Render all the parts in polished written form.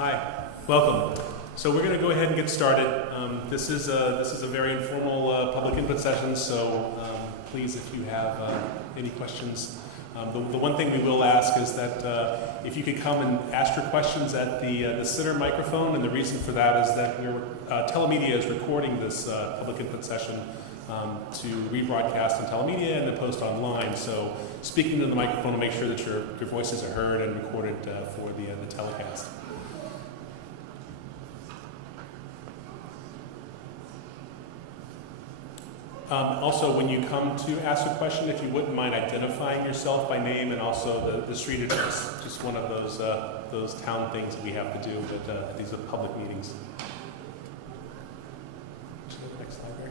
Hi, welcome. So we're going to go ahead and get started. This is a very informal public input session, so please, if you have any questions. The one thing we will ask is that if you could come and ask your questions at the sitter microphone, and the reason for that is that telemedia is recording this public input session to rebroadcast on telemedia and then post online. So speaking to the microphone will make sure that your voices are heard and recorded for the telecast. Also, when you come to ask a question, if you wouldn't mind identifying yourself by name and also the street address, just one of those town things we have to do at these public meetings. Next slide, Barry.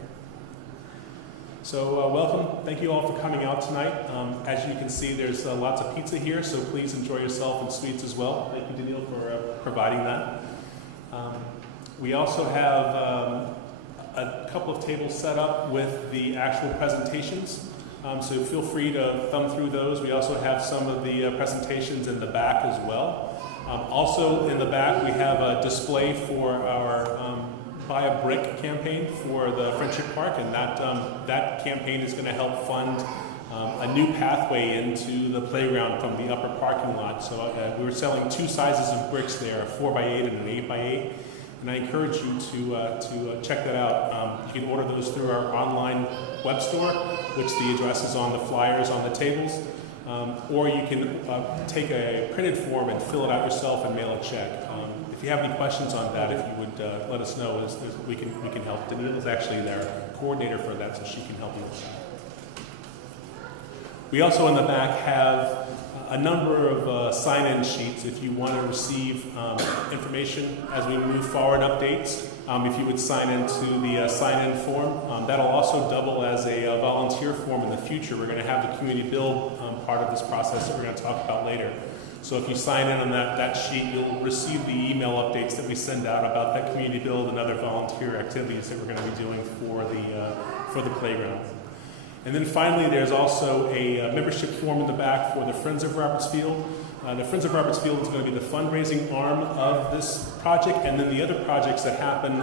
So welcome. Thank you all for coming out tonight. As you can see, there's lots of pizza here, so please enjoy yourself and sweets as well. Thank you, Daniil, for providing that. We also have a couple of tables set up with the actual presentations, so feel free to thumb through those. We also have some of the presentations in the back as well. Also in the back we have a display for our Buy a Brick campaign for the Friendship Park, and that campaign is going to help fund a new pathway into the playground from the upper parking lot. So we're selling two sizes of bricks there, a 4x8 and an 8x8. And I encourage you to check that out. You can order those through our online web store, which the address is on the flyers on the tables, or you can take a printed form and fill it out yourself and mail a check. If you have any questions on that, if you would let us know, we can help. Daniil is actually their coordinator for that, so she can help you with that. We also in the back have a number of sign-in sheets if you want to receive information as we move forward, updates. If you would sign into the sign-in form, that'll also double as a volunteer form in the future. We're going to have the community build part of this process that we're going to talk about later. So if you sign in on that sheet, you'll receive the email updates that we send out about that community build and other volunteer activities that we're going to be doing for the playground. And then finally, there's also a membership form in the back for the Friends of Robertsfield. The Friends of Robertsfield is going to be the fundraising arm of this project, and then the other projects that happen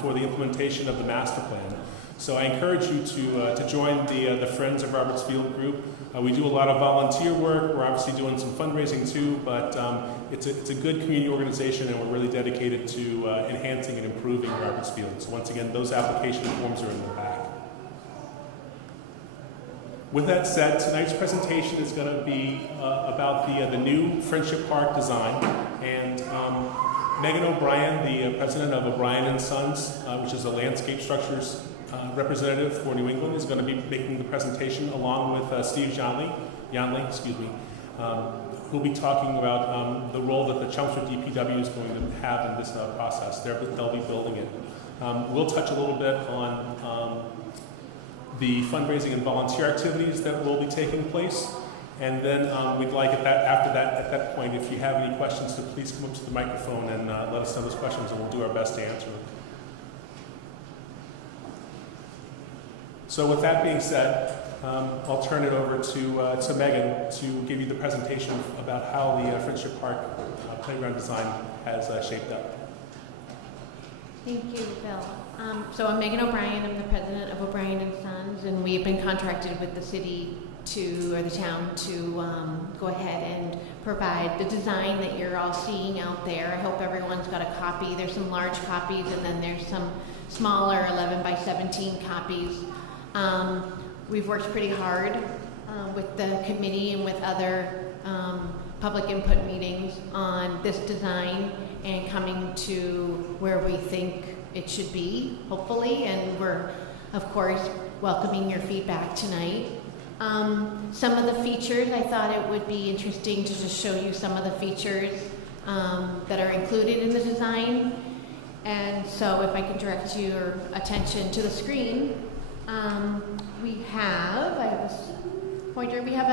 for the implementation of the master plan. So I encourage you to join the Friends of Robertsfield group. We do a lot of volunteer work. We're obviously doing some fundraising too, but it's a good community organization, and we're really dedicated to enhancing and improving Robertsfield. So once again, those application forms are in the back. With that said, tonight's presentation is going to be about the new Friendship Park design, and Megan O'Brien, the president of O'Brien & Sons, which is a landscape structures representative for New England, is going to be making the presentation along with Steve Yanley, who'll be talking about the role that the Chelmsford DPW is going to have in this process. They'll be building it. We'll touch a little bit on the fundraising and volunteer activities that will be taking place. And then we'd like at that point, if you have any questions, to please come up to the microphone and let us know those questions, and we'll do our best to answer them. So with that being said, I'll turn it over to Megan to give you the presentation about how the Friendship Park playground design has shaped up. Thank you, Bill. So I'm Megan O'Brien. I'm the president of O'Brien & Sons, and we've been contracted with the city or the town to go ahead and provide the design that you're all seeing out there. I hope everyone's got a copy. There's some large copies, and then there's some smaller 11 by 17 copies. We've worked pretty hard with the committee and with other public input meetings on this design and coming to where we think it should be, hopefully, and we're, of course, welcoming your feedback tonight. Some of the features, I thought it would be interesting to just show you some of the features that are included in the design. And so if I can direct your attention to the screen, we have a pointer. We have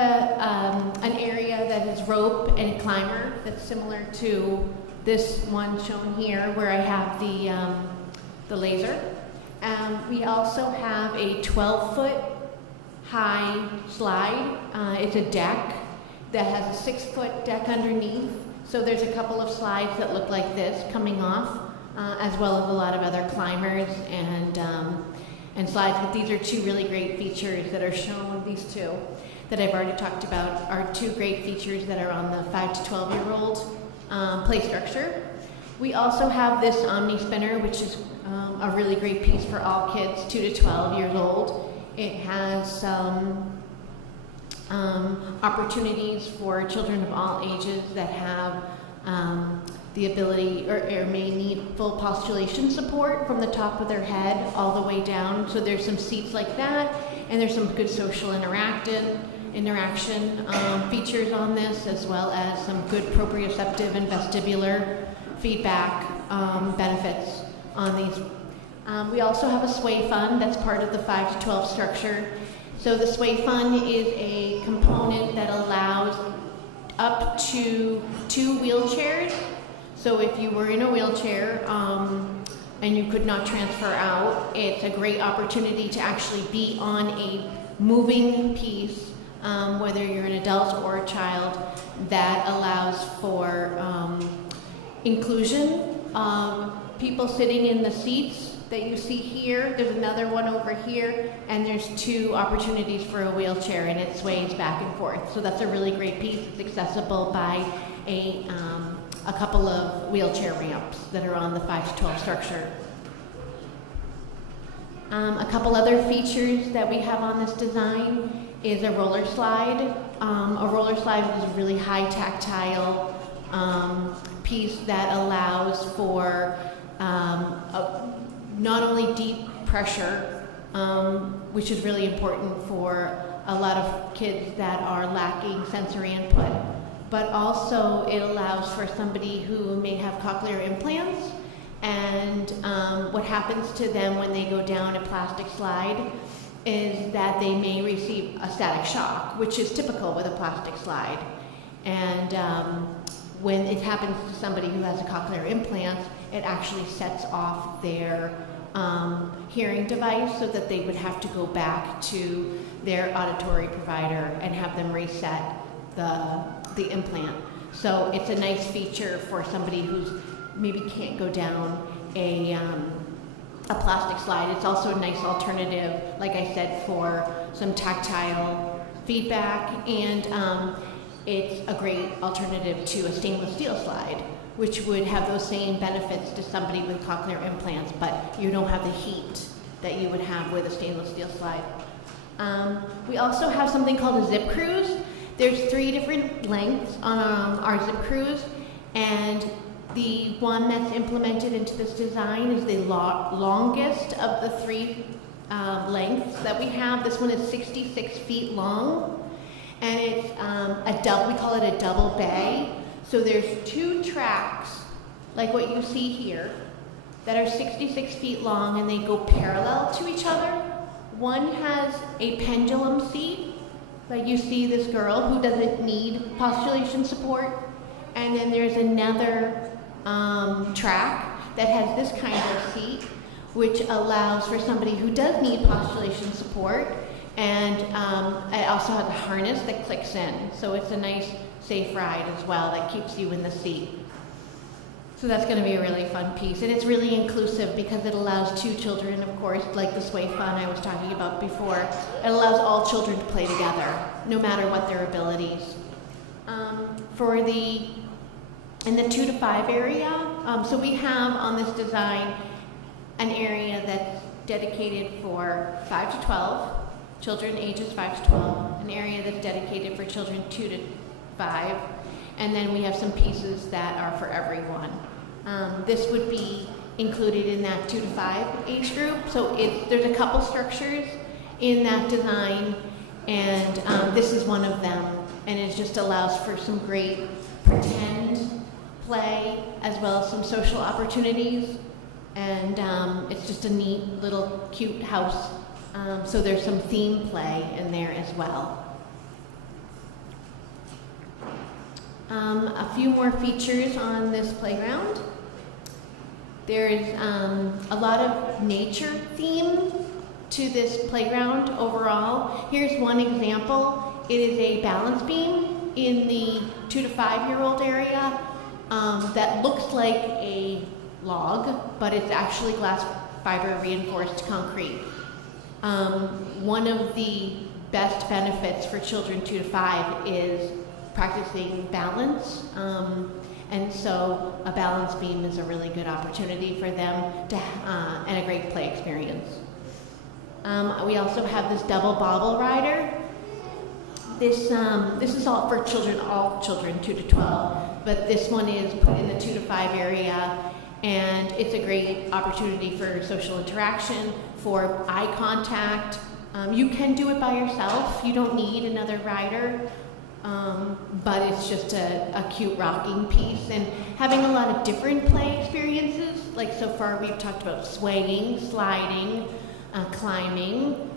an area that is rope and climber that's similar to this one shown here, where I have the laser. We also have a 12-foot high slide. It's a deck that has a 6-foot deck underneath So there's a couple of slides that look like this coming off, as well as a lot of other climbers and slides. But these are two really great features that are shown. These two that I've already talked about are two great features that are on the 5 to 12-year-old play structure. We also have this Omni Spinner, which is a really great piece for all kids 2 to 12 years old. It has some opportunities for children of all ages that have the ability or may need full postulation support from the top of their head all the way down. So there's some seats like that, and there's some good social interaction features on this, as well as some good proprioceptive and vestibular feedback benefits on these. We also have a sway fund that's part of the 5 to 12 structure. So the sway fund is a component that allows up to 2 wheelchairs. So if you were in a wheelchair and you could not transfer out, it's a great opportunity to actually be on a moving piece, whether you're an adult or a child, that allows for inclusion. People sitting in the seats that you see here, there's another one over here, and there's 2 opportunities for a wheelchair, and it sways back and forth. So that's a really great piece. It's accessible by a couple of wheelchair ramps that are on the 5 to 12 structure. A couple other features that we have on this design is a roller slide. A roller slide is a really high tactile piece that allows for not only deep pressure, which is really important for a lot of kids that are lacking sensory input, but also it allows for somebody who may have cochlear implants, and what happens to them when they go down a plastic slide is that they may receive a static shock, which is typical with a plastic slide. And when it happens to somebody who has a cochlear implant, it actually sets off their hearing device, so that they would have to go back to their auditory provider and have them reset the implant. So it's a nice feature for somebody who's maybe can't go down a plastic slide. It's also a nice alternative, like I said, for some tactile feedback, and it's a great alternative to a stainless steel slide, which would have those same benefits to somebody with cochlear implants, but you don't have the heat that you would have with a stainless steel slide. We also have something called a zip cruise. There's 3 different lengths on our zip cruise, and the one that's implemented into this design is the longest of the 3 lengths that we have. This one is 66 feet long, and it's we call it a double bay. So there's 2 tracks, like what you see here, that are 66 feet long, and they go parallel to each other. One has a pendulum seat, like you see this girl who doesn't need postulation support, and then there's another track that has this kind of seat, which allows for somebody who does need postulation support, and it also has a harness that clicks in, so it's a nice safe ride as well that keeps you in the seat. So that's going to be a really fun piece, and it's really inclusive because it allows 2 children, of course, like the sway fun I was talking about before. It allows all children to play together, no matter what their abilities. In the 2 to 5 area, so we have on this design an area that's dedicated for 5 to 12, children ages 5 to 12, an area that's dedicated for children 2 to 5, and then we have some pieces that are for everyone. This would be included in that 2 to 5 age group, so there's a couple structures in that design, and this is one of them, and it just allows for some great pretend play as well as some social opportunities, and it's just a neat little cute house, so there's some theme play in there as well. A few more features on this playground. There's a lot of nature theme to this playground overall. Here's one example. It is a balance beam in the 2 to 5 year old area, that looks like a log, but it's actually glass fiber reinforced concrete. One of the best benefits for children 2 to 5 is practicing balance. And so a balance beam is a really good opportunity for them to, and a great play experience. We also have this double bobble rider. This is all for children, all children 2 to 12, but this one is put in the 2 to 5 area, and it's a great opportunity for social interaction, for eye contact. You can do it by yourself. You don't need another rider. But it's just a cute rocking piece, and having a lot of different play experiences. Like so far we've talked about swaying, sliding, climbing,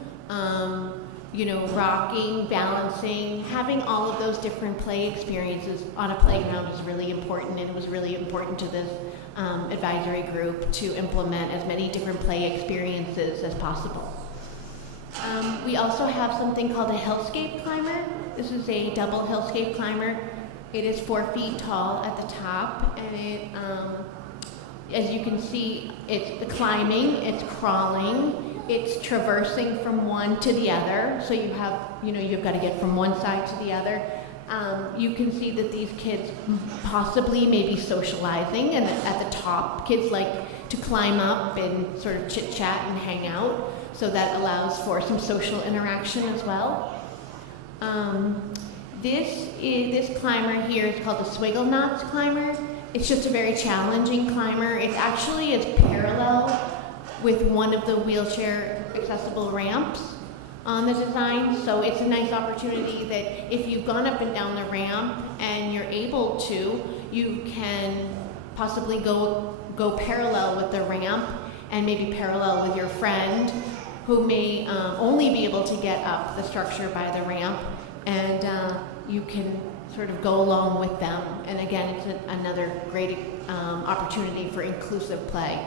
rocking, balancing. Having all of those different play experiences on a playground is really important, and it was really important to this advisory group to implement as many different play experiences as possible. We also have something called a hillscape climber. This is a double hillscape climber. It is 4 feet tall at the top, and it, as you can see, it's climbing, it's crawling, it's traversing from one to the other. So you have, you've got to get from one side to the other. You can see that these kids possibly may be socializing, and at the top, kids like to climb up and sort of chit-chat and hang out. So that allows for some social interaction as well. This climber here is called the Swiggle Knots climber. It's just a very challenging climber. It's actually parallel with one of the wheelchair accessible ramps on the design. So it's a nice opportunity that if you've gone up and down the ramp and you're able to, you can possibly go parallel with the ramp and maybe parallel with your friend who may only be able to get up the structure by the ramp, and you can sort of go along with them. And again, it's another great opportunity for inclusive play.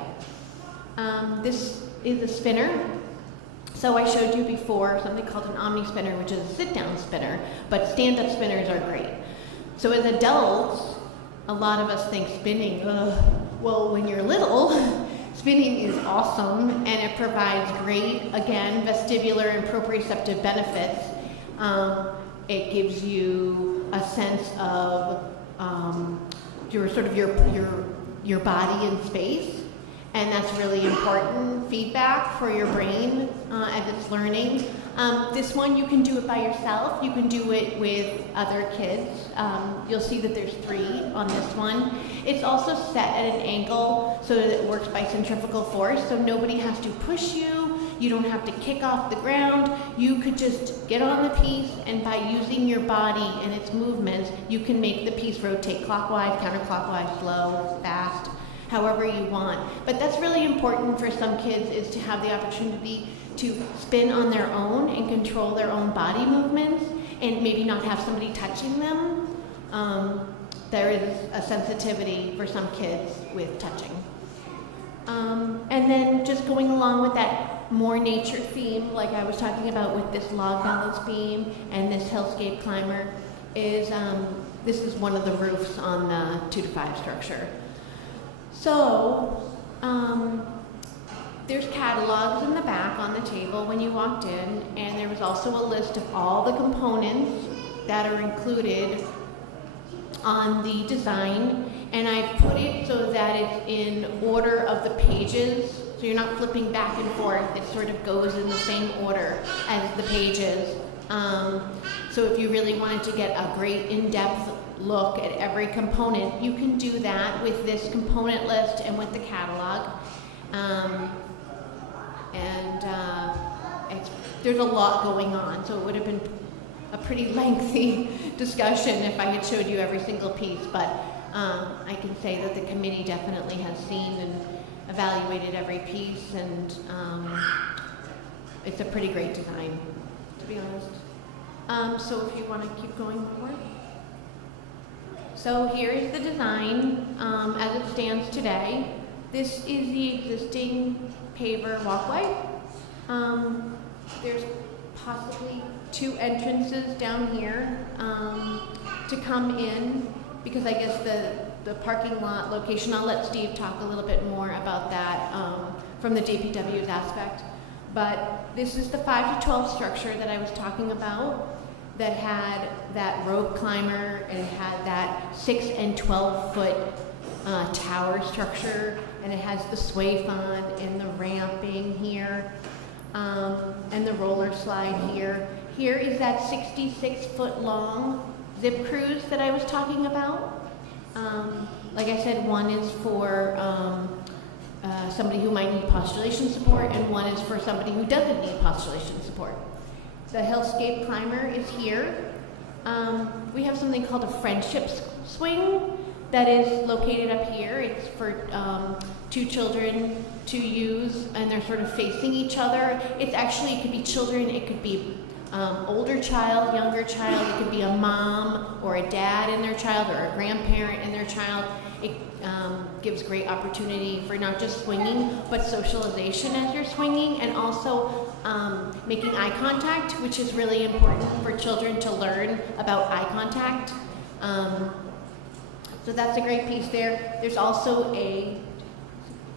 This is a spinner. So I showed you before something called an omni spinner, which is a sit-down spinner, but stand-up spinners are great. So as adults, a lot of us think spinning, well, when you're little, spinning is awesome, and it provides great, again, vestibular and proprioceptive benefits. It gives you a sense of your body in space, and that's really important feedback for your brain as it's learning. This one, you can do it by yourself. You can do it with other kids. You'll see that there's 3 on this one. It's also set at an angle so that it works by centrifugal force, so nobody has to push you. You don't have to kick off the ground. You could just get on the piece, and by using your body and its movements, you can make the piece rotate clockwise, counterclockwise, slow, fast, however you want. But that's really important for some kids, is to have the opportunity to spin on their own and control their own body movements, and maybe not have somebody touching them. There is a sensitivity for some kids with touching. And then just going along with that more nature theme, like I was talking about with this log balance beam and this hillscape climber, is this is one of the roofs on the 2 to 5 structure. So there's catalogs in the back on the table when you walked in, and there was also a list of all the components that are included on the design, and I put it so that it's in order of the pages, so you're not flipping back and forth. It sort of goes in the same order as the pages. So if you really wanted to get a great in-depth look at every component, you can do that with this component list and with the catalog. There's a lot going on, so it would have been a pretty lengthy discussion if I had showed you every single piece, but I can say that the committee definitely has seen and evaluated every piece, and it's a pretty great design, to be honest. So if you want to keep going forward. So here is the design as it stands today. This is the existing paver walkway. There's possibly 2 entrances down here to come in, because I guess the the parking lot location. I'll let Steve talk a little bit more about that from the DPW's aspect. But this is the 5 to 12 structure that I was talking about that had that rope climber and it had that 6 and 12 foot tower structure, and it has the sway fund and the ramping here and the roller slide here. Here is that 66 foot long zip cruise that I was talking about. Like I said, one is for somebody who might need postulation support, and one is for somebody who doesn't need postulation support. The Hillscape Climber is here. We have something called a friendship swing that is located up here. It's for 2 children to use, and they're sort of facing each other. It's actually, it could be children, it could be older child, younger child, it could be a mom or a dad and their child, or a grandparent and their child. It gives great opportunity for not just swinging, but socialization as you're swinging, and also making eye contact, which is really important for children to learn about eye contact. So that's a great piece there. There's also an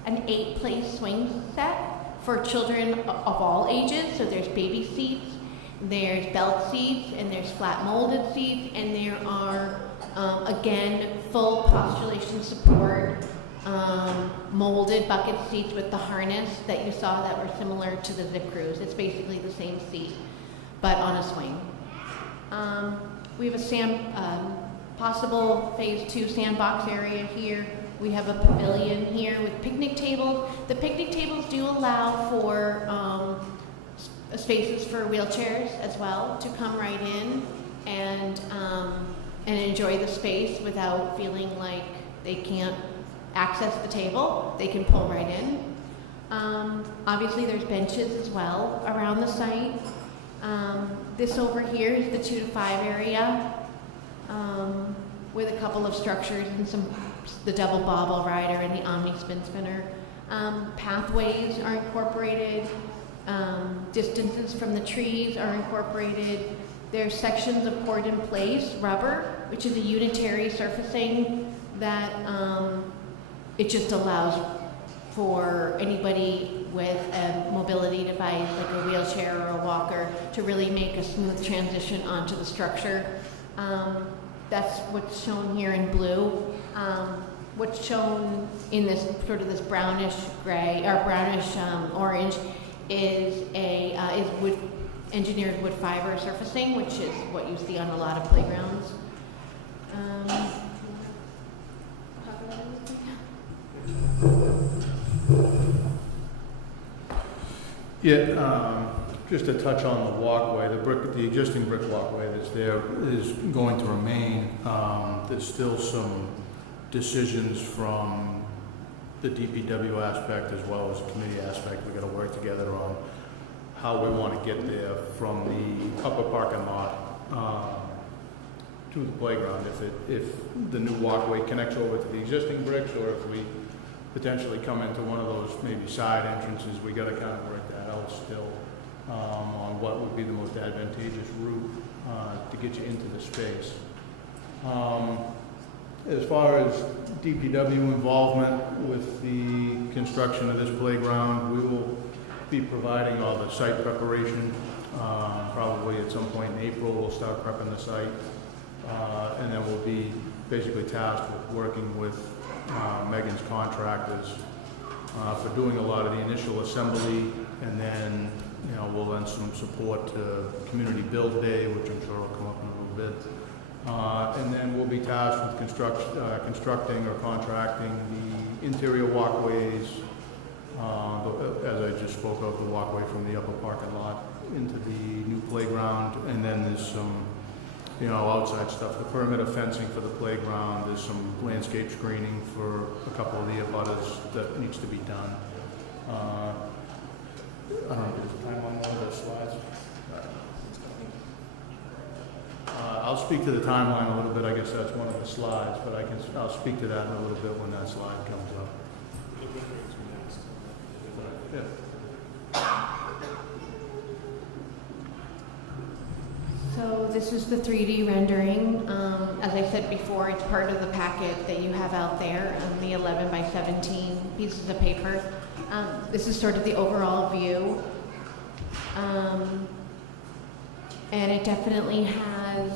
8-place swing set for children of all ages. So there's baby seats, there's belt seats, and there's flat molded seats, and there are again, full postulation support, molded bucket seats with the harness that you saw that were similar to the Zip Cruise. It's basically the same seat, but on a swing. We have a possible phase 2 sandbox area here. We have a pavilion here with picnic tables. The picnic tables do allow for spaces for wheelchairs as well to come right in and enjoy the space without feeling like they can't access the table. They can pull right in. Obviously there's benches as well around the site. This over here is the 2 to 5 area with a couple of structures and the double bobble rider and the Omni spin spinner. Pathways are incorporated. Distances from the trees are incorporated. There's sections of poured in place rubber, which is a unitary surfacing that it just allows for anybody with a mobility device, like a wheelchair or a walker, to really make a smooth transition onto the structure. That's what's shown here in blue. What's shown in this sort of this brownish gray or brownish orange is engineered wood fiber surfacing, which is what you see on a lot of playgrounds. Just to touch on the walkway, the existing brick walkway that's there is going to remain. There's still some decisions from the DPW aspect as well as the committee aspect. We've got to work together on how we want to get there from the upper parking lot to the playground. If the new walkway connects over to the existing bricks, or if we potentially come into one of those maybe side entrances, we got to kind of work that out still on what would be the most advantageous route to get you into the space. As far as DPW involvement with the construction of this playground, we will be providing all the site preparation. Probably at some point in April, we'll start prepping the site. And then we'll be basically tasked with working with Megan's contractors for doing a lot of the initial assembly, and then we'll lend some support to Community Build Day, which I'm sure will come up in a little bit. And then we'll be tasked with constructing or contracting the interior walkways, as I just spoke of, the walkway from the upper parking lot into the new playground. And then there's some outside stuff, the perimeter fencing for the playground. There's some landscape screening for a couple of the abutters that needs to be done. I don't know if there's a timeline on those slides. I'll speak to the timeline a little bit. I guess that's one of the slides, but I'll speak to that in a little bit when that slide comes up. Yeah. So this is the 3D rendering. As I said before, it's part of the packet that you have out there, the 11 by 17 pieces of paper. This is sort of the overall view. And it definitely has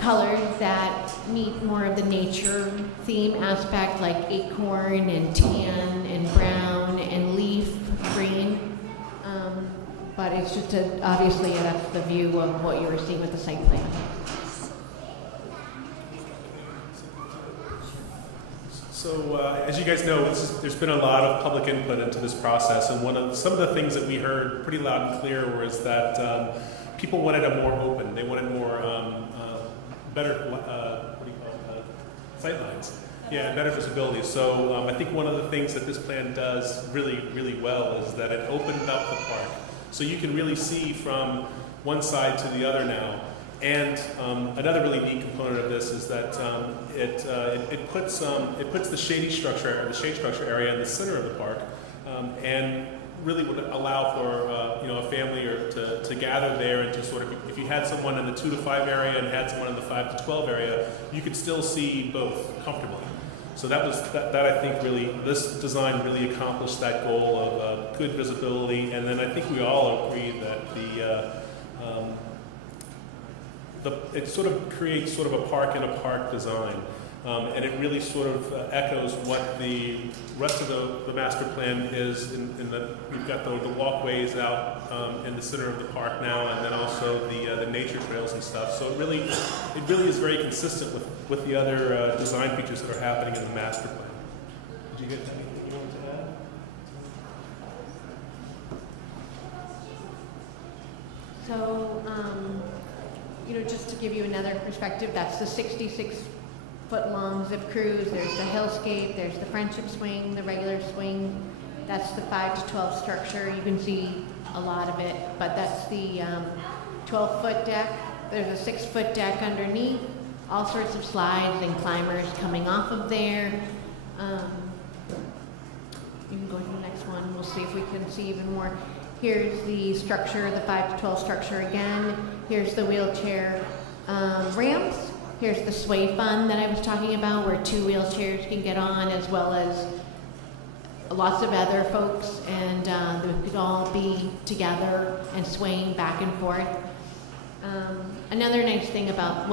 colors that meet more of the nature theme aspect, like acorn and tan and brown and leaf green. But it's just obviously that's the view of what you were seeing with the site plan. So, as you guys know, there's been a lot of public input into this process, and some of the things that we heard pretty loud and clear was that people wanted it more open. They wanted more better, what do you call it, sight lines. Yeah, better visibility. So I think one of the things that this plan does really, really well is that it opened up the park, so you can really see from one side to the other now. And another really neat component of this is that it puts the shade structure area in the center of the park, and really would allow for a family to gather there and to sort of, if you had someone in the 2 to 5 area and had someone in the 5 to 12 area, you could still see both comfortably. So that I think really, this design really accomplished that goal of good visibility. And then I think we all agree that it sort of creates sort of a park in a park design. And it really sort of echoes what the rest of the master plan is. We've got the walkways out in the center of the park now, and then also the nature trails and stuff. So it really is very consistent with the other design features that are happening in the master plan. Did you get anything you wanted to add? So, just to give you another perspective, that's the 66-foot-long zip cruise. There's the hillscape, there's the friendship swing, the regular swing. That's the 5 to 12 structure. You can see a lot of it, but that's the 12-foot deck. There's a 6-foot deck underneath, all sorts of slides and climbers coming off of there. You can go to the next one. We'll see if we can see even more. Here's the structure, the 5 to 12 structure again. Here's the wheelchair ramps. Here's the sway fun that I was talking about, where 2 wheelchairs can get on, as well as lots of other folks, and they could all be together and swaying back and forth. Another nice thing about,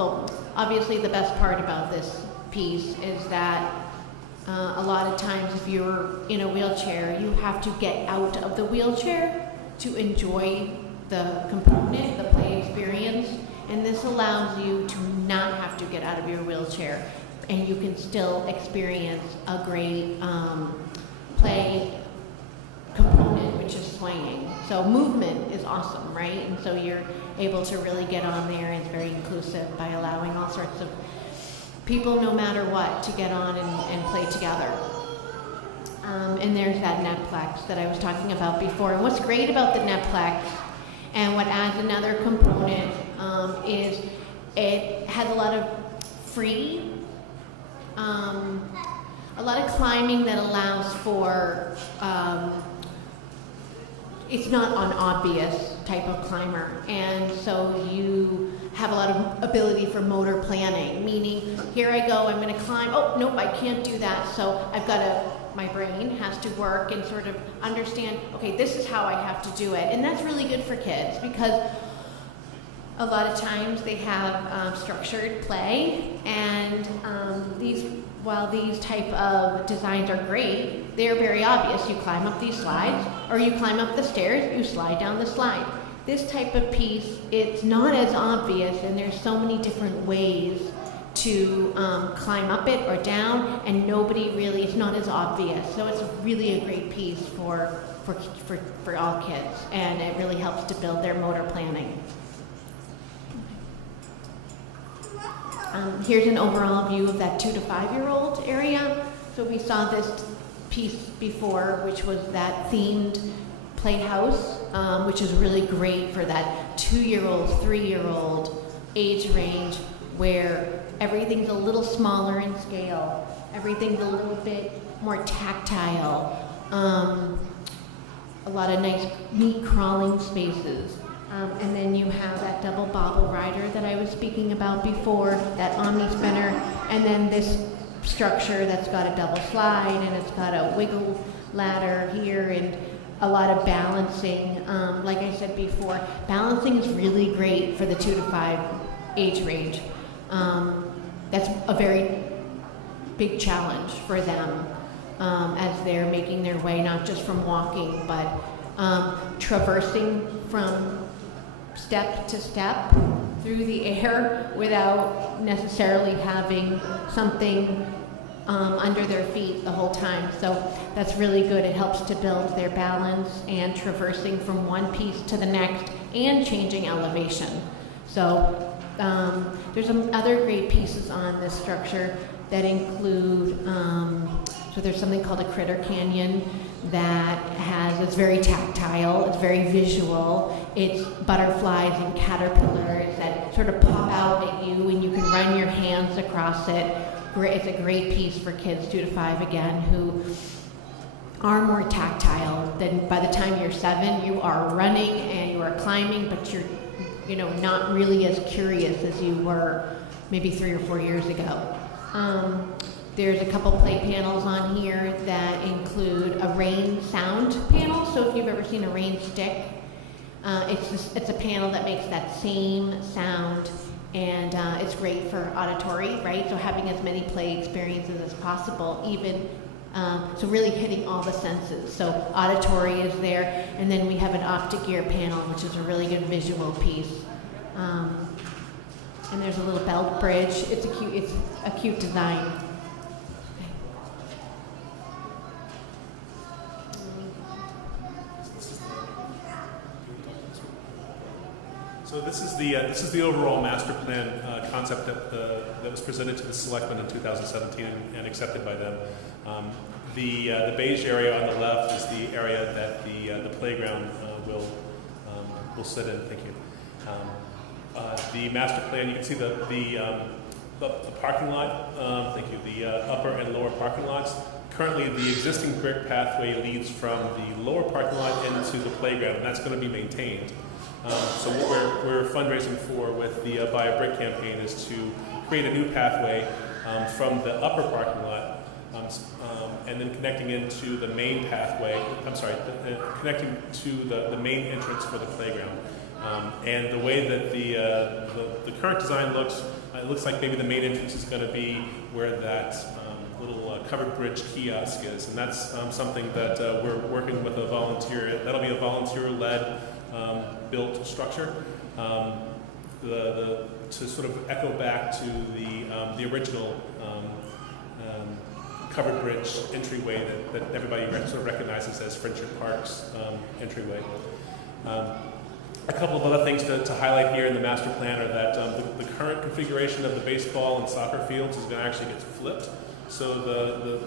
obviously the best part about this piece is that a lot of times if you're in a wheelchair, you have to get out of the wheelchair to enjoy the component, the play experience, and this allows you to not have to get out of your wheelchair, and you can still experience a great play component, which is swaying. So movement is awesome, right? And so you're able to really get on there, and it's very inclusive by allowing all sorts of people, no matter what, to get on and play together. And there's that Netplex that I was talking about before. And what's great about the Netplex, and what adds another component, is it has a lot of free, a lot of climbing that allows for, it's not an obvious type of climber. And so you have a lot of ability for motor planning, meaning here I go, I'm gonna climb, oh, nope, I can't do that. So my brain has to work and sort of understand, okay, this is how I have to do it. And that's really good for kids, because a lot of times they have structured play, and while these type of designs are great, they're very obvious. You climb up these slides, or you climb up the stairs, you slide down the slide. This type of piece, it's not as obvious, and there's so many different ways to climb up it or down, and it's not as obvious. So it's really a great piece for all kids, and it really helps to build their motor planning. Here's an overall view of that 2 to 5-year-old area. So we saw this piece before, which was that themed playhouse, which is really great for that 2-year-old, 3-year-old age range, where everything's a little smaller in scale, everything's a little bit more tactile, a lot of nice, neat crawling spaces. And then you have that double bobble rider that I was speaking about before, that Omni spinner, and then this structure that's got a double slide and it's got a wiggle ladder here and a lot of balancing. Like I said before, balancing is really great for the 2 to 5 age range. That's a very big challenge for them as they're making their way, not just from walking, but traversing from step to step through the air without necessarily having something under their feet the whole time. So that's really good. It helps to build their balance and traversing from one piece to the next and changing elevation. So there's some other great pieces on this structure that include, so there's something called a critter canyon that it's very tactile, it's very visual. It's butterflies and caterpillars that sort of pop out at you and you can run your hands across it. It's a great piece for kids 2 to 5, again, who are more tactile. Then by the time you're 7, you are running and you are climbing, but you're, not really as curious as you were maybe 3 or 4 years ago. There's a couple play panels on here that include a rain sound panel. So if you've ever seen a rain stick, it's a panel that makes that same sound, and it's great for auditory, right? So having as many play experiences as possible, even so really hitting all the senses. So auditory is there, and then we have an optic ear panel, which is a really good visual piece. And there's a little belt bridge. It's a cute design. So this is the overall master plan concept that was presented to the selectmen in 2017 and accepted by them. The beige area on the left is the area that the playground will sit in. Thank you. The master plan, you can see the parking lot. Thank you. The upper and lower parking lots. Currently, the existing brick pathway leads from the lower parking lot into the playground, and that's going to be maintained. So what we're fundraising for with the Buy a Brick campaign is to create a new pathway from the upper parking lot and then connecting into the main pathway. Connecting to the main entrance for the playground. And the way that the current design looks, it looks like maybe the main entrance is going to be where that little covered bridge kiosk is, and that's something that we're working with a volunteer. That'll be a volunteer-led built structure to sort of echo back to the original covered bridge entryway that everybody sort of recognizes as Friendship Park's entryway. A couple of other things to highlight here in the master plan are that the current configuration of the baseball and soccer fields is going to actually get flipped. So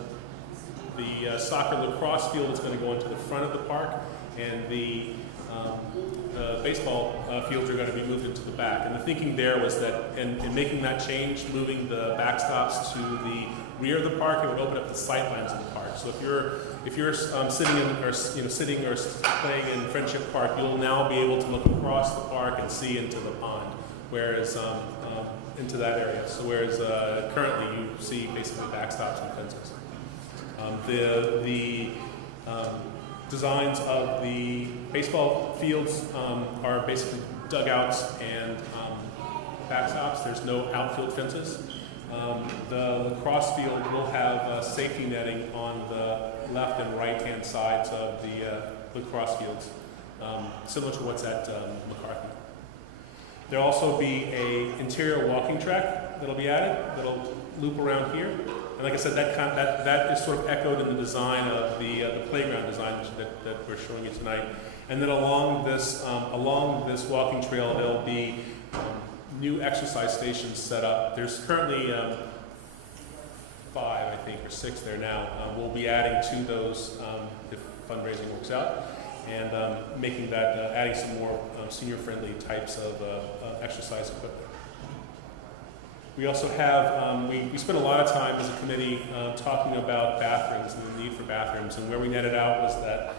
the soccer lacrosse field is going to go into the front of the park, and the baseball fields are going to be moved into the back. And the thinking there was that in making that change, moving the backstops to the rear of the park, it would open up the sightlines of the park. So if you're sitting or playing in Friendship Park, you'll now be able to look across the park and see into the pond, whereas into that area. So whereas currently you see basically backstops and fences. The designs of the baseball fields are basically dugouts and backstops. There's no outfield fences. The lacrosse field will have safety netting on the left and right-hand sides of the lacrosse fields, similar to what's at McCarthy. There'll also be an interior walking track that'll be added that'll loop around here. And like I said, that is sort of echoed in the design of the playground design that we're showing you tonight. And then along this walking trail, there'll be new exercise stations set up. There's currently 5, I think, or 6 there now. We'll be adding to those if fundraising works out, and making that adding some more senior-friendly types of exercise equipment. We also have, we spent a lot of time as a committee talking about bathrooms and the need for bathrooms, and where we netted out was that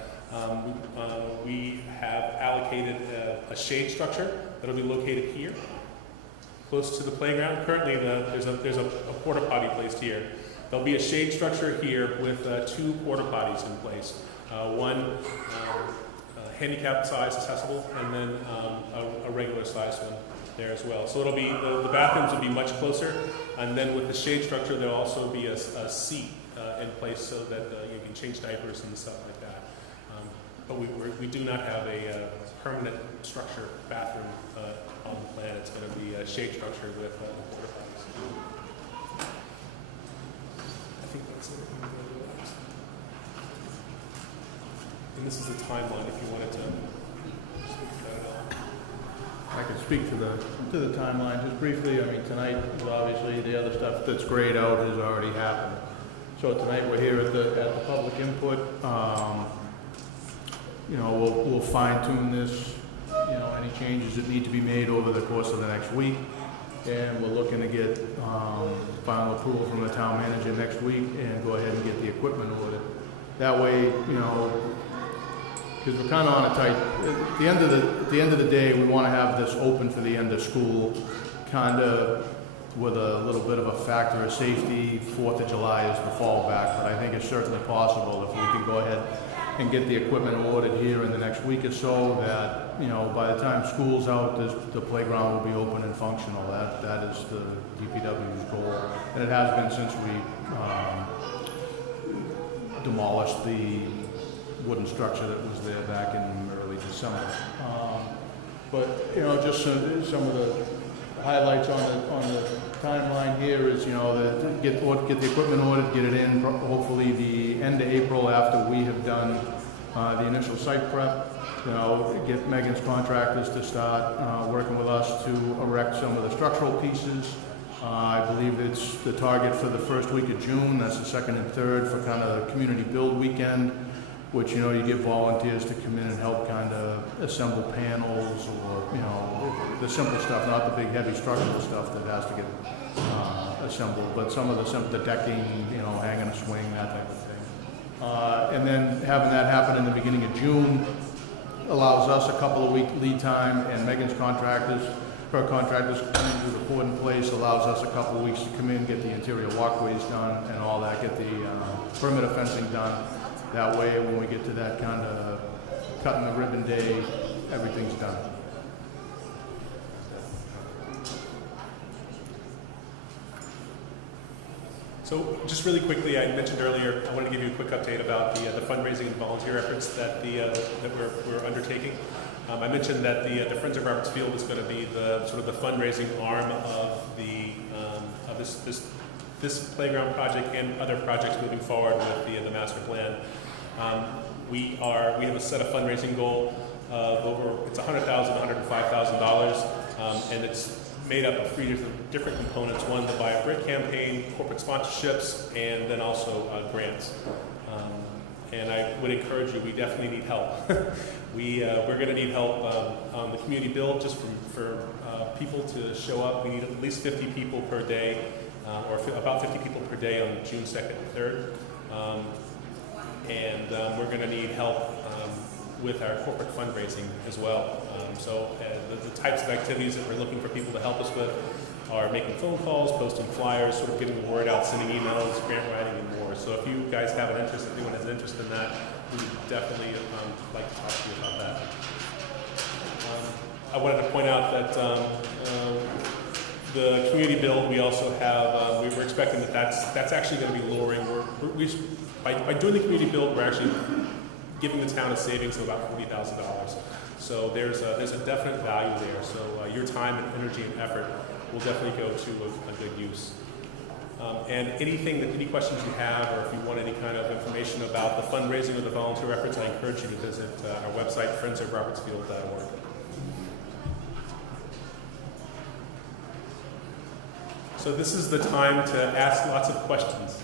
We have allocated a shade structure that'll be located here, close to the playground. Currently, there's a porta potty placed here. There'll be a shade structure here with 2 porta potties in place. One handicap size accessible, and then a regular size one there as well. So it'll be the bathrooms will be much closer, and then with the shade structure, there'll also be a seat in place so that you can change diapers and stuff like that. But we do not have a permanent structure bathroom on the plan. It's going to be a shade structure with porta potties. I think that's it. And this is the timeline if you wanted to speak about it all. I could speak to the timeline just briefly. I mean, tonight, obviously, the other stuff that's grayed out has already happened. So tonight we're here at the public input. You know, we'll fine tune this. You know, any changes that need to be made over the course of the next week, and we're looking to get final approval from the town manager next week and go ahead and get the equipment ordered. That way, you know, because we're kind of on a tight. At the end of the day, we want to have this open for the end of school, kind of with a little bit of a factor of safety. 4th of July is the fallback, but I think it's certainly possible if we can go ahead and get the equipment ordered here in the next week or so, that, you know, by the time school's out, the playground will be open and functional. That is the DPW's goal, and it has been since we demolished the wooden structure that was there back in early December. But, you know, just some of the highlights on the timeline here is, you know, get the equipment ordered, get it in hopefully the end of April after we have done the initial site prep. You know, get Megan's contractors to start working with us to erect some of the structural pieces. I believe it's the target for the first week of June. That's the 2nd and 3rd for kind of the community build weekend, which, you know, you get volunteers to come in and help kind of assemble panels, or, you know, the simple stuff, not the big heavy structural stuff that has to get assembled, but some of the decking, you know, hanging a swing, that type of thing. And then having that happen in the beginning of June allows us a couple of week lead time, and Megan's contractors, her contractors come in, do the poured in place, allows us a couple of weeks to come in, get the interior walkways done and all that, get the perimeter fencing done. That way, when we get to that kind of cutting the ribbon day, everything's done. So just really quickly, I mentioned earlier, I wanted to give you a quick update about the fundraising and volunteer efforts that we're undertaking. I mentioned that the Friends of Roberts Field is going to be the sort of the fundraising arm of this playground project and other projects moving forward with the master plan. We have a set of fundraising goal of it's $100,000, $105,000, and it's made up of 3 different components. One, the Buy a Brick campaign, corporate sponsorships, and then also grants. And I would encourage you, we definitely need help. We're going to need help on the community build, just for people to show up. We need at least 50 people per day, or about 50 people per day on June 2nd and 3rd. And we're going to need help with our corporate fundraising as well. So the types of activities that we're looking for people to help us with are making phone calls, posting flyers, sort of getting the word out, sending emails, grant writing, and more. So if you guys have an interest, if anyone has an interest in that, we would definitely like to talk to you about that. I wanted to point out that the community build, we also have, we're expecting that's actually going to be lowering. By doing the community build, we're actually giving the town a savings of about $40,000. So there's a definite value there. So your time and energy and effort will definitely go to a good use. And any questions you have, or if you want any kind of information about the fundraising or the volunteer efforts, I encourage you to visit our website, friendsofrobertsfield.org. So this is the time to ask lots of questions.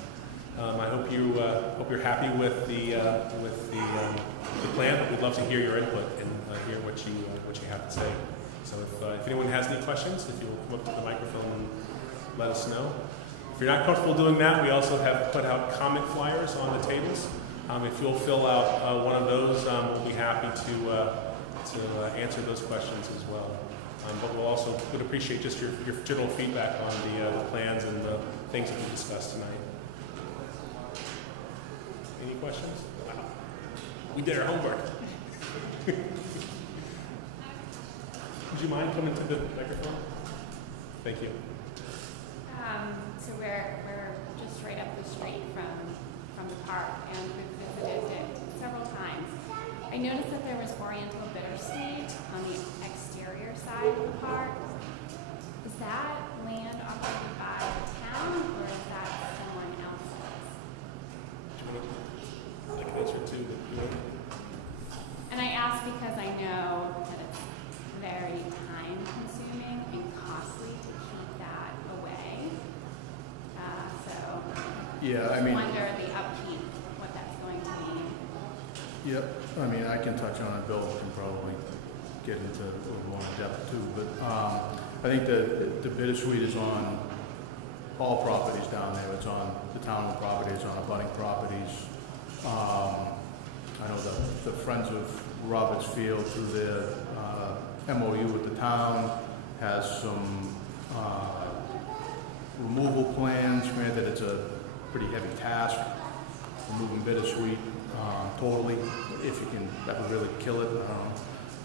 I hope you're happy with the plan. We'd love to hear your input and hear what you have to say. So if anyone has any questions, if you'll come up to the microphone and let us know. If you're not comfortable doing that, we also have put out comment flyers on the tables. If you'll fill out one of those, we'll be happy to answer those questions as well. But we'll also would appreciate just your general feedback on the plans and the things that we discussed tonight. Any questions? Wow. We did our homework. Would you mind coming to the microphone? Thank you. So we're just right up the street from the park, and we've visited it several times. I noticed that there was Oriental bittersweet on the exterior side of the park. Is that land operated by the town, or is that someone else's? I can answer too. And I ask because I know that it's very time-consuming and costly to keep that away. Yeah, I I mean, wonder the upkeep, what that's going to mean. yep, I mean, I can touch on it, Bill can probably get into a little more depth too, but I think the bittersweet is on all properties down there. It's on the town properties, on abutting properties. I know the Friends of Roberts Field through their MOU with the town has some removal plans. Granted, it's a pretty heavy task, removing bittersweet totally, if you can ever really kill it. I don't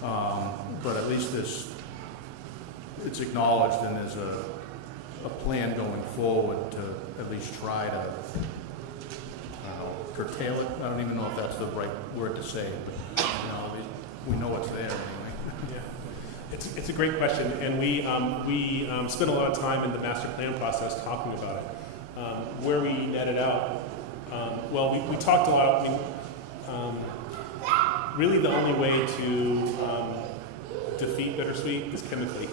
know. But at least it's acknowledged, and there's a plan going forward to at least try to, I don't know, curtail it. I don't even know if that's the right word to say, but we know it's there anyway. Yeah, it's a great question, and we spent a lot of time in the master plan process talking about it. Where we netted out, well, we talked a lot. Really, the only way to defeat bittersweet is chemically,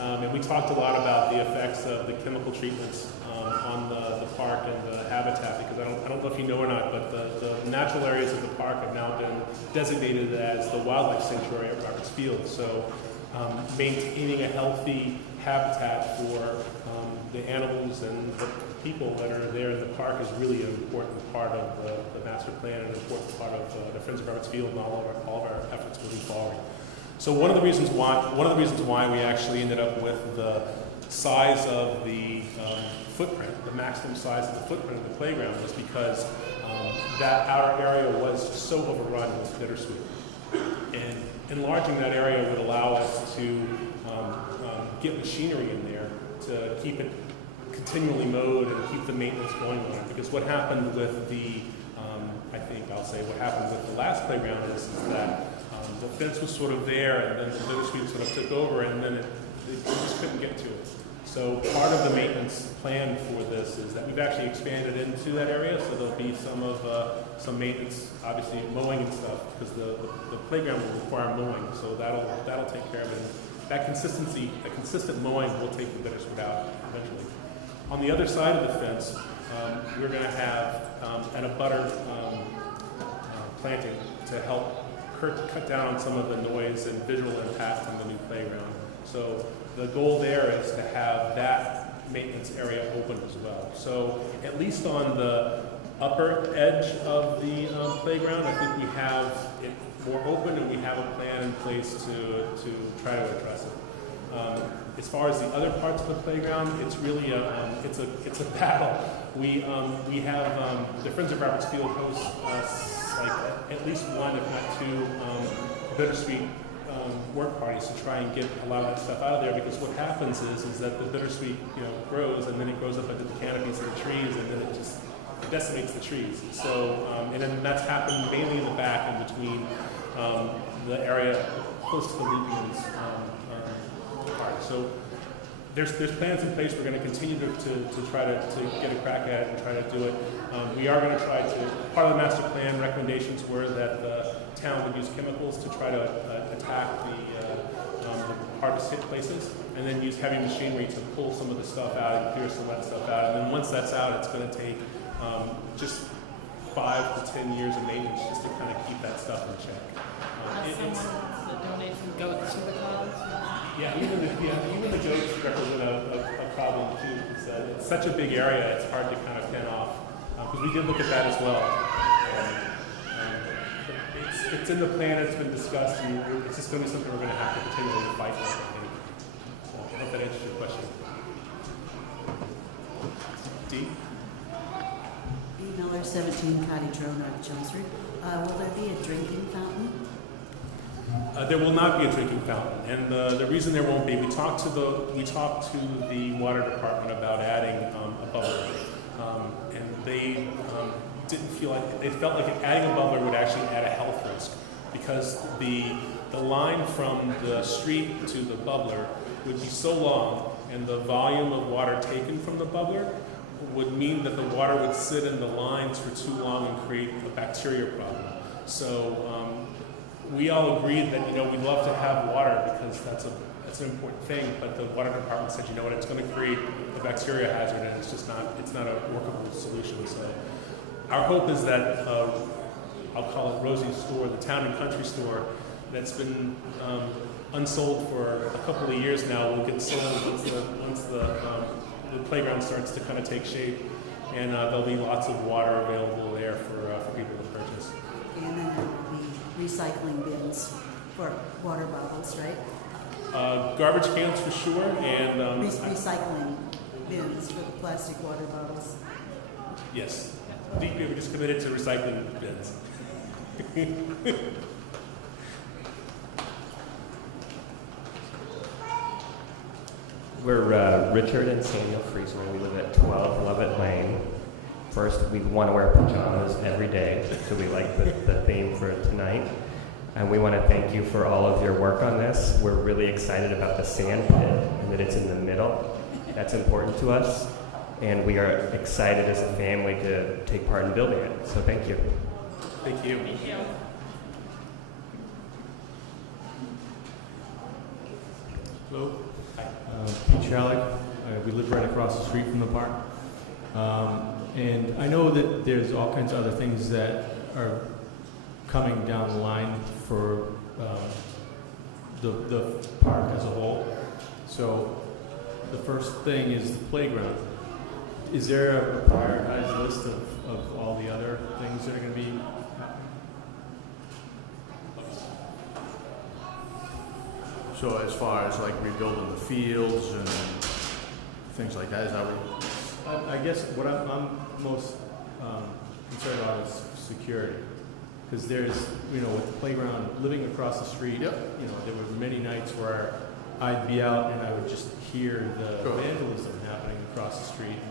and we talked a lot about the effects of the chemical treatments on the park and the habitat. Because I don't know if you know or not, but the natural areas of the park have now been designated as the wildlife sanctuary at Roberts Field. So, maintaining a healthy habitat for the animals and the people that are there in the park is really an important part of the master plan and an important part of the Friends of Roberts Field and all of our efforts moving forward. So one of the reasons why we actually ended up with the size of the footprint, the maximum size of the footprint of the playground, was because that outer area was so overrun with bittersweet, and enlarging that area would allow us to get machinery in there to keep it continually mowed and keep the maintenance going on it. Because what happened with what happened with the last playground is that the fence was sort of there, and then the bittersweet sort of took over, and then they just couldn't get to it. So part of the maintenance plan for this is that we've actually expanded into that area, so there'll be some maintenance, obviously mowing and stuff, because the playground will require mowing, so that'll take care of it. That consistent mowing will take the bittersweet out eventually. On the other side of the fence, we're going to have an abutter planting to help cut down on some of the noise and visual impact on the new playground. So the goal there is to have that maintenance area open as well. So at least on the upper edge of the playground, I think we have it more open, and we have a plan in place to try to address it. As far as the other parts of the playground, it's really it's a battle. We have the Friends of Roberts Field hosts like at least one, if not two, bittersweet work parties to try and get a lot of that stuff out of there. Because what happens is that the bittersweet grows, and then it grows up into the canopies of the trees, and then it just decimates the trees. So and then that's happened mainly in the back, in between the area close to the Legions part. So there's plans in place. We're going to continue to try to get a crack at it and try to do it. We are going to try to, part of the master plan recommendations were that the town would use chemicals to try to attack the hardest hit places, and then use heavy machinery to pull some of the stuff out and clear some of that stuff out. And then once that's out, it's going to take just 5 to 10 years of maintenance just to kind of keep that stuff in check. Someone wants to donate some goats to the cause. Yeah, even the goats represent a problem too. It's such a big area; it's hard to kind of pin off. Because we did look at that as well. it's in the plan, it's been discussed, and it's just going to be something we're going to have to continually fight for. So I hope that answers your question. D? B. Miller, 17 Cottage Road, North Chelmsford. Will there be a drinking fountain? There will not be a drinking fountain, and the reason there won't be, we talked to the water department about adding a bubbler, and they didn't feel like, they felt like adding a bubbler would actually add a health risk, because the line from the street to the bubbler would be so long, and the volume of water taken from the bubbler would mean that the water would sit in the lines for too long and create a bacteria problem. So we all agreed that, we'd love to have water because that's an important thing, but the water department said, what, it's going to create a bacteria hazard, and it's not a workable solution. So our hope is that I'll call it Rosie's store, the town and country store that's been unsold for a couple of years now will get sold once the playground starts to kind of take shape, and there'll be lots of water available there for people to purchase. And then there will be recycling bins for water bottles, right? Garbage cans for sure, and Recycling bins for the plastic water bottles. yes, DPW just committed to recycling bins. We're Richard and Samuel Friesman. We live at 12 Lovett Lane. First, we want to wear pajamas every day, so we like the theme for tonight. And we want to thank you for all of your work on this. We're really excited about the sand pit and that it's in the middle. That's important to us. And we are excited as a family to take part in building it. So thank you. Thank you. Thank you. Hello. Pete Charlotte. We live right across the street from the park. And I know that there's all kinds of other things that are coming down the line for the park as a whole. So the first thing is the playground. Is there a prioritized list of all the other things that are going to be happening? So as far as like rebuilding the fields and things like that, is that what? I guess what I'm most concerned about is security. Because there's, with the playground, living across the street, Yep. There were many nights where I'd be out and I would just hear the Sure. vandalism happening across the street and,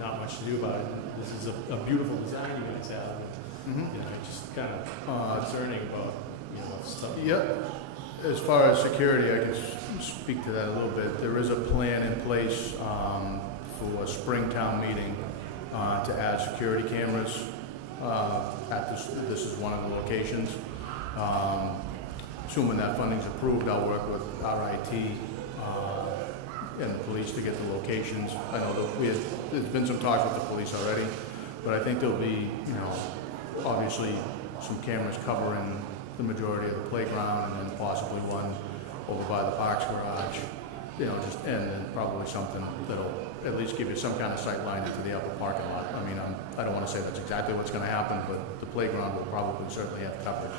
not much to do about it. And this is a beautiful design you guys have. And, it's just kind of concerning about, stuff. Yep. As far as security, I can speak to that a little bit. There is a plan in place for a Springtown meeting to add security cameras at this is one of the locations. Assuming that funding's approved, I'll work with our IT and the police to get the locations. I know that there's been some talk with the police already, but I think there'll be, obviously some cameras covering the majority of the playground, and then possibly one over by the Parks Garage, and then probably something that'll at least give you some kind of sight line into the upper parking lot. I mean, I don't want to say that's exactly what's going to happen, but the playground will probably certainly have coverage,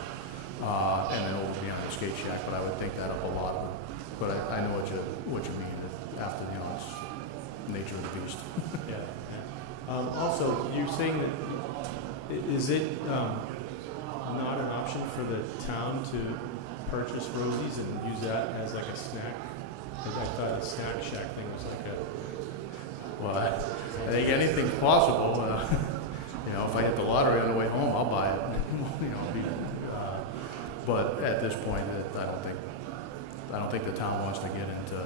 and then over beyond the skate shack. But I would think that up a lot. But I know what you mean. After it's the nature of the beast. Yeah. Also, you're saying that, is it not an option for the town to purchase Rosie's and use that as like a snack? I thought the snack shack thing was like a... Well, I think anything's possible. If I hit the lottery on the way home, I'll buy it. But at this point, I don't think the town wants to get into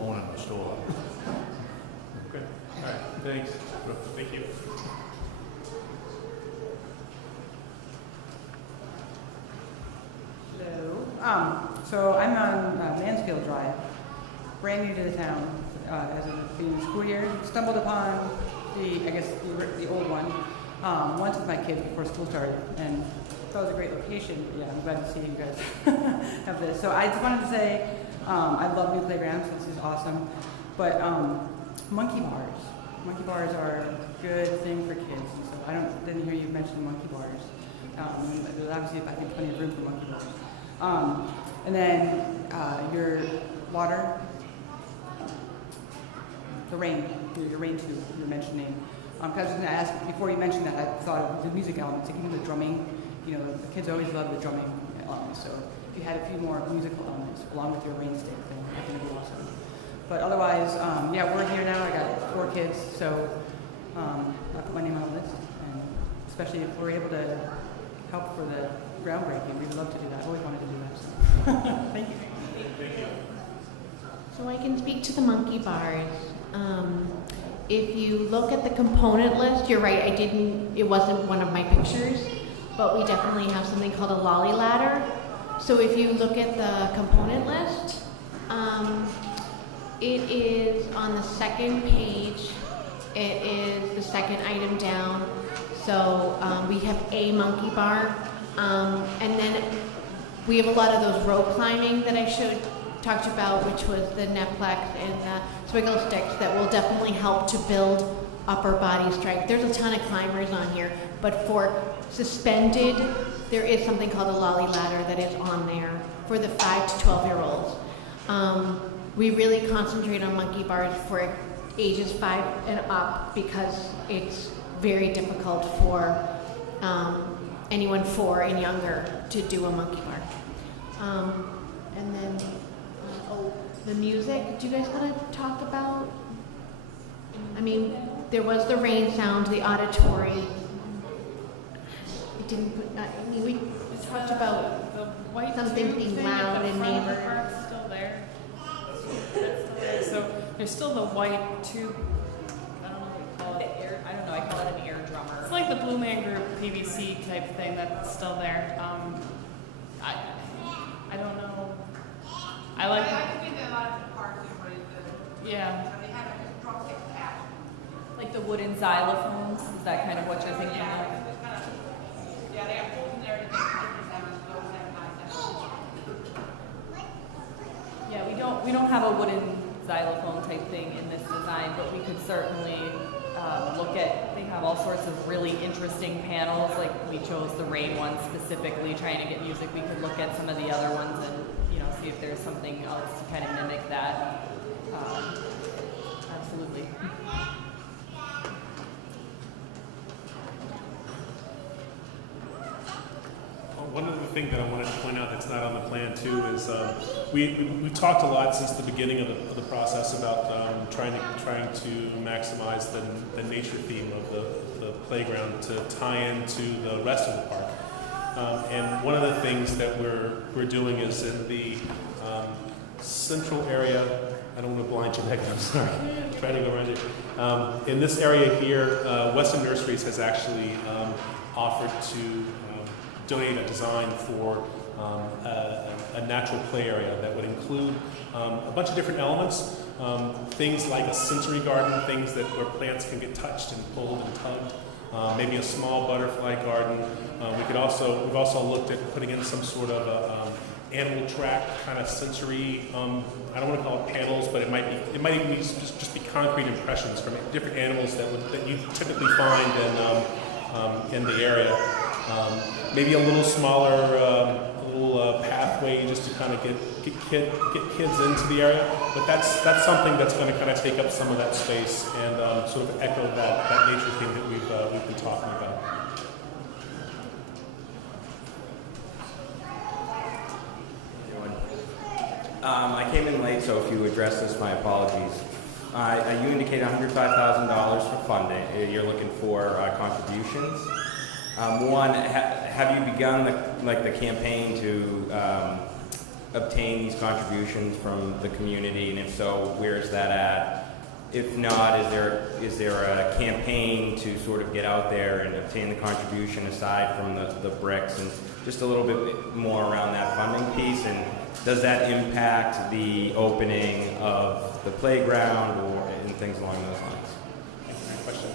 owning a store. Okay. All right. Thanks. Thank you. Hello. So I'm on Mansfield Drive, brand new to the town as of being school year. Stumbled upon the old one once with my kids before school started, and thought it was a great location. But yeah, I'm glad to see you guys have this. So I just wanted to say I love new playgrounds. This is awesome. But monkey bars are a good thing for kids. And so I didn't hear you mention monkey bars. There's obviously, I think, plenty of room for monkey bars. And then your water, the rain, your rain too, you were mentioning. Because I was going to ask, before you mentioned that, I thought of the music elements, like even the drumming. You know, the kids always love the drumming elements, so if you had a few more musical elements along with your rain stick, then I think it'd be awesome. But otherwise, yeah, we're here now. I got 4 kids, so I put my name on the list. And especially if we're able to help for the groundbreaking, we'd love to do that. I've always wanted to do that. So. Thank you. Thank you. So I can speak to the monkey bars. If you look at the component list, you're right, it wasn't one of my pictures, but we definitely have something called a lolly ladder. So if you look at the component list, it is on the second page. It is the second item down. So we have a monkey bar. And then we have a lot of those rope climbing that I talked about, which was the Netplex and the Swiggle sticks that will definitely help to build upper body strength. There's a ton of climbers on here, but for suspended, there is something called a lolly ladder that is on there for the 5 to 12-year-olds. We really concentrate on monkey bars for ages 5 and up because it's very difficult for anyone 4 and younger to do a monkey bar. And then, the music. Do you guys want to talk about? I mean, there was the rain sound, the auditory. It didn't put. I mean, we talked about the white something tube being thing loud at the and front of the neighbor. park's still there. That's still there. So there's still the white tube. I don't know what you call it. I don't know. I call it an ear drummer. It's like the Blue Man Group PVC type thing that's still there. I don't know. I like. Yeah. Like the wooden xylophones. Is that kind of what you're thinking of? Yeah, they have holes in there to make different sounds. Yeah, we don't have a wooden xylophone type thing in this design, but we could certainly look at. They have all sorts of really interesting panels. Like we chose the rain one specifically, trying to get music. We could look at some of the other ones and see if there's something else to kind of mimic that. Absolutely. One other thing that I wanted to point out that's not on the plan too is we talked a lot since the beginning of the process about trying to maximize the nature theme of the playground to tie into the rest of the park. And one of the things that we're doing is in the central area. I don't want to blind you, Megan, I'm sorry. I'm trying to go around you. In this area here, Western Nurseries has actually offered to donate a design for a natural play area that would include a bunch of different elements, things like a sensory garden, things where plants can get touched and pulled and tugged, maybe a small butterfly garden. We've also looked at putting in some sort of animal track kind of sensory. I don't want to call it panels, but it might even just be concrete impressions from different animals that you typically find in the area. Maybe a little smaller, pathway just to kind of get kids into the area. But that's something that's going to kind of take up some of that space and sort of echo that nature theme that we've been talking about. I came in late, so if you address this, my apologies. You indicate $105,000 for funding. You're looking for contributions. One, have you begun the campaign to obtain these contributions from the community, and if so, where is that at? If not, is there a campaign to sort of get out there and obtain the contribution aside from the bricks, and just a little bit more around that funding piece? And does that impact the opening of the playground and things along those lines? Question.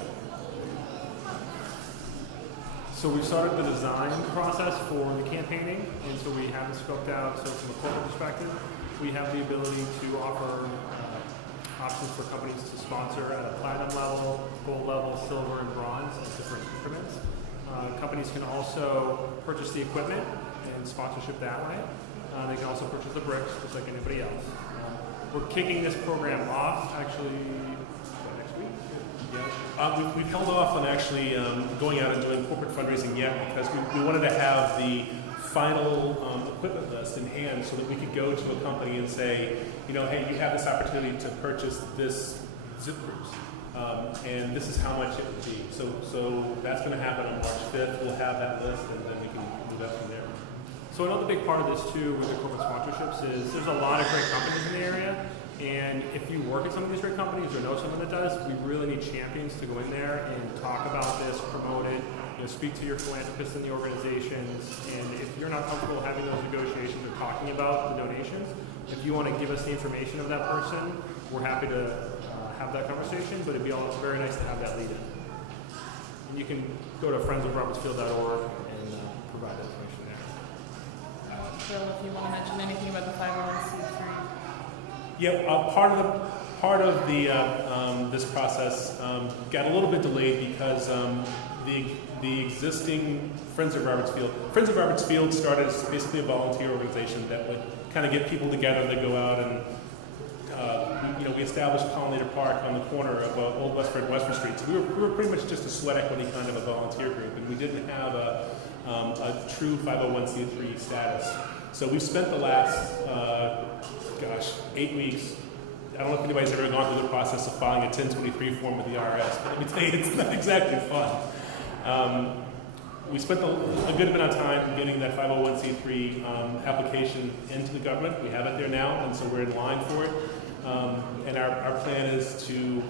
So we started the design process for the campaigning, and so we have it scoped out. So from a corporate perspective, we have the ability to offer options for companies to sponsor at a platinum level, gold level, silver, and bronze at different increments. Companies can also purchase the equipment and sponsorship that way. They can also purchase the bricks, just like anybody else. We're kicking this program off, actually, next week? Yeah. We've held off on actually going out and doing corporate fundraising yet because we wanted to have the final equipment list in hand so that we could go to a company and say, you know, hey, you have this opportunity to purchase this zip cruise. And this is how much it would be. So that's going to happen on March 5th. We'll have that list, and then we can move up from there. So another big part of this too with the corporate sponsorships is there's a lot of great companies in the area, and if you work at some of these great companies or know someone that does, we really need champions to go in there and talk about this, promote it, speak to your philanthropists in the organizations, and if you're not comfortable having those negotiations or talking about the donations, if you want to give us the information of that person, we're happy to have that conversation, but it'd be very nice to have that lead in. And you can go to friendsofrobertsfield.org and provide that information there. Bill, if you want to mention anything about the 501c3. Yeah, part of the this process got a little bit delayed because the existing Friends of Roberts Field started as basically a volunteer organization that would kind of get people together to go out and we established Pollinator Park on the corner of Old Westford and Westford Street. So we were pretty much just a sweat equity kind of a volunteer group, and we didn't have a true 501c3 status. So we've spent the last 8 weeks. I don't know if anybody's ever gone through the process of filing a 1023 form with the IRS, but let me tell you, it's not exactly fun. We spent a good amount of time getting that 501c3 application into the government. We have it there now, and so we're in line for it. And our plan is to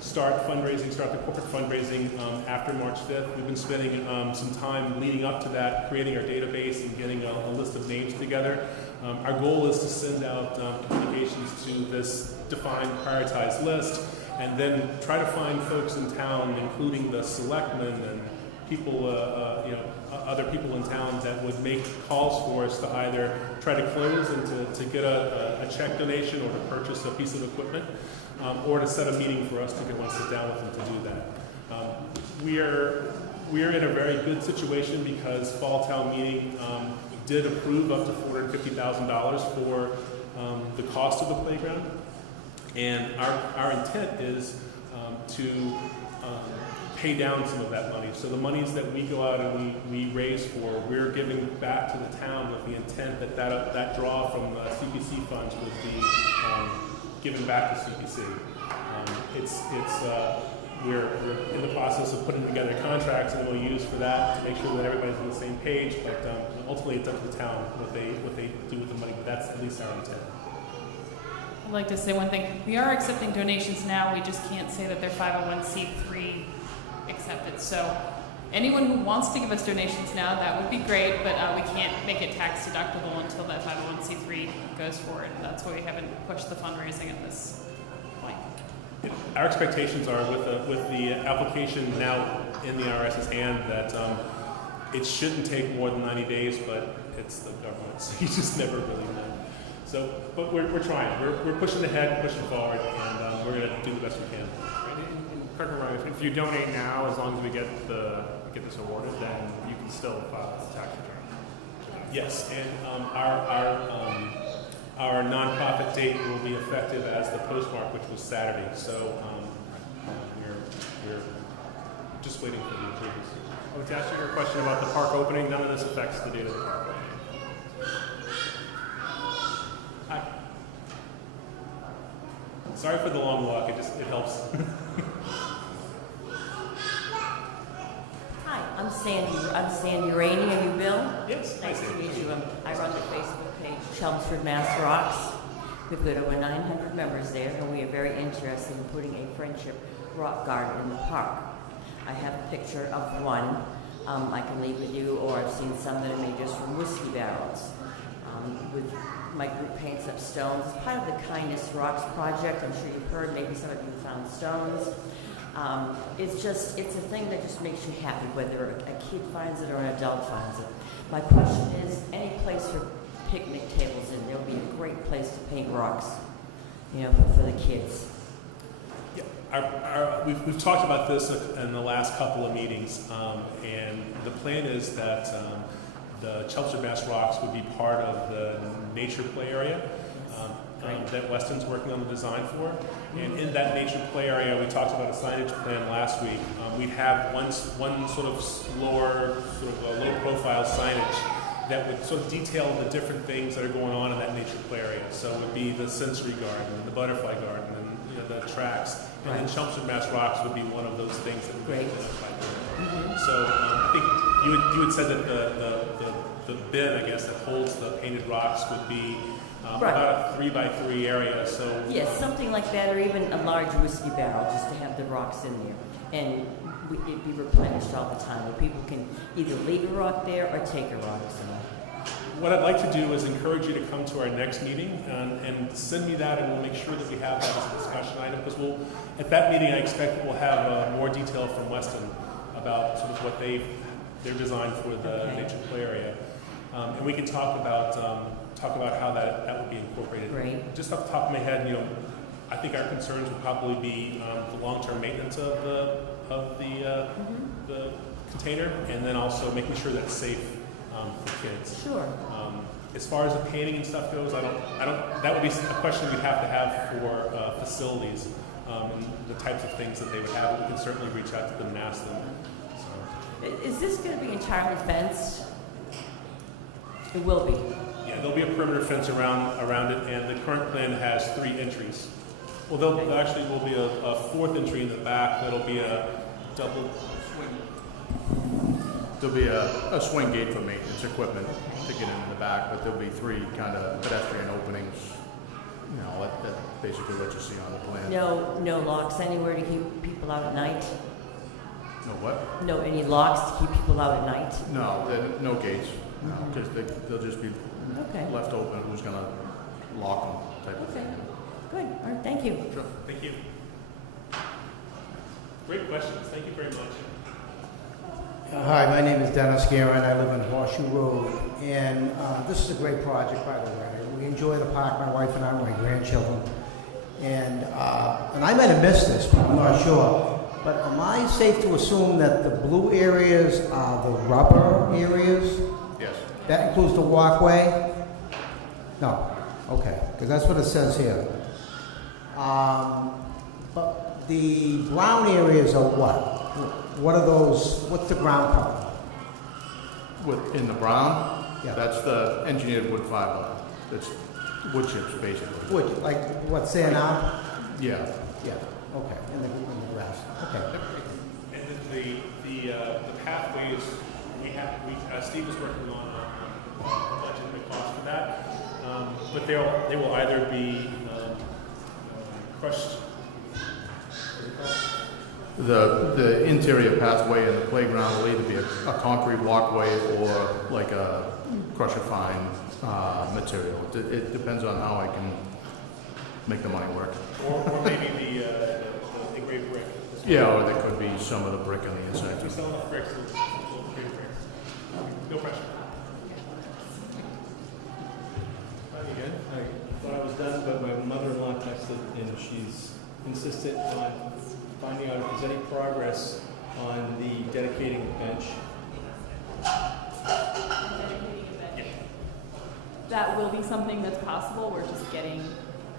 start the corporate fundraising after March 5th. We've been spending some time leading up to that, creating our database and getting a list of names together. Our goal is to send out communications to this defined, prioritized list, and then try to find folks in town, including the selectmen and people, other people in town that would make calls for us to either try to close and to get a check donation or to purchase a piece of equipment, or to set a meeting for us to go and sit down with them to do that. We are in a very good situation because Fall Town Meeting did approve up to $450,000 for the cost of the playground, and our intent is to pay down some of that money. So the monies that we go out and we raise for, we're giving back to the town with the intent that draw from CPC funds would be given back to CPC. We're in the process of putting together contracts and MOUs for that to make sure that everybody's on the same page, but ultimately it's up to the town what they do with the money, but that's at least our intent. I'd like to say one thing. We are accepting donations now. We just can't say that they're 501c3 accepted. So anyone who wants to give us donations now, that would be great, but we can't make it tax deductible until that 501c3 goes forward. That's why we haven't pushed the fundraising at this point. Our expectations are with the application now in the IRS's hand that it shouldn't take more than 90 days, but it's the government, so you just never really know. So, but we're trying. We're pushing ahead, pushing forward, and we're going to do the best we can. Correct me wrong, if you donate now, as long as we get this awarded, then you can still file a tax return. Yes, and our nonprofit date will be effective as the postmark, which was Saturday. So we're just waiting for the approvals. I was asking your question about the park opening. None of this affects the date of the park opening. Hi. Sorry for the long walk. It helps. Hi, I'm Sandy Rainey. Are you Bill? Yes. Nice to meet you. I run the Facebook page, Chelmsford, Mass Rocks. We've got over 900 members there, and we are very interested in putting a friendship rock garden in the park. I have a picture of one I can leave with you, or I've seen some that are made just from whiskey barrels. With my group paints up stones. It's part of the Kindness Rocks project. I'm sure you've heard, maybe some of you found stones. It's a thing that just makes you happy, whether a kid finds it or an adult finds it. My question is, any place for picnic tables in, there'll be a great place to paint rocks, for the kids. Yeah, we've talked about this in the last couple of meetings, and the plan is that the Chelmsford Mass Rocks would be part of the nature play area that Weston's working on the design for. And in that nature play area, we talked about a signage plan last week. We have one sort of lower, sort of a low-profile signage that would sort of detail the different things that are going on in that nature play area. So it would be the sensory garden, and the butterfly garden, and the tracks. And then Chelmsford Mass Rocks would be one of those things that would be identified there. So I think you had said that the bin, I guess, that holds the painted rocks would be about a 3x3 area. So yes, something like that, or even a large whiskey barrel, just to have the rocks in there, and it'd be replenished all the time, where people can either leave a rock there or take a rock. So. What I'd like to do is encourage you to come to our next meeting and send me that, and we'll make sure that we have that as a discussion item, because at that meeting I expect that we'll have more detail from Weston about sort of what their design for the nature play area, and we can talk about how that would be incorporated. Great. Just off the top of my head, I think our concerns would probably be the long-term maintenance of the container, and then also making sure that it's safe for kids. Sure. As far as the painting and stuff goes, I don't. That would be a question we'd have to have for facilities, and the types of things that they would have. We can certainly reach out to them and ask them. So. Is this going to be entirely fenced? It will be. Yeah, there'll be a perimeter fence around it, and the current plan has 3 entries. Well, there actually will be a 4th entry in the back. That'll be a double swing. There'll be a swing gate for maintenance equipment to get in the back, but there'll be 3 kind of pedestrian openings. That basically what you see on the plan. No locks anywhere to keep people out at night? No what? No, any locks to keep people out at night? No gates. No, because they'll just be left open. Who's going to lock them type of thing. Good. All right, thank you. Sure. Thank you. Great questions. Thank you very much. Hi, my name is Dennis Guerin. I live in Horseshoe Road, and this is a great project, by the way. We enjoy the park, my wife and I, my grandchildren, and I might have missed this, but I'm not sure. But am I safe to assume that the blue areas are the rubber areas? Yes. That includes the walkway? No. Okay, because that's what it says here. But the brown areas are what? What are those? What's the ground cover? In the brown? Yeah. That's the engineered wood fiber. That's wood chips, basically. Wood, like what's there now? Yeah. Yeah. Okay. In the grass. Okay. And then the pathways Steve was working on a budget and the cost for that, but they will either be crushed. The interior pathway in the playground will either be a concrete walkway or like a crusher fine material. It depends on how I can make the money work. Or maybe the engraved brick. Yeah, or there could be some of the brick on the inside. If we sell enough bricks, we'll engraved bricks. No pressure. Hi again. I thought I was done, but my mother-in-law texted and she's insistent on finding out if there's any progress on the dedicating bench. That will be something that's possible. We're just getting,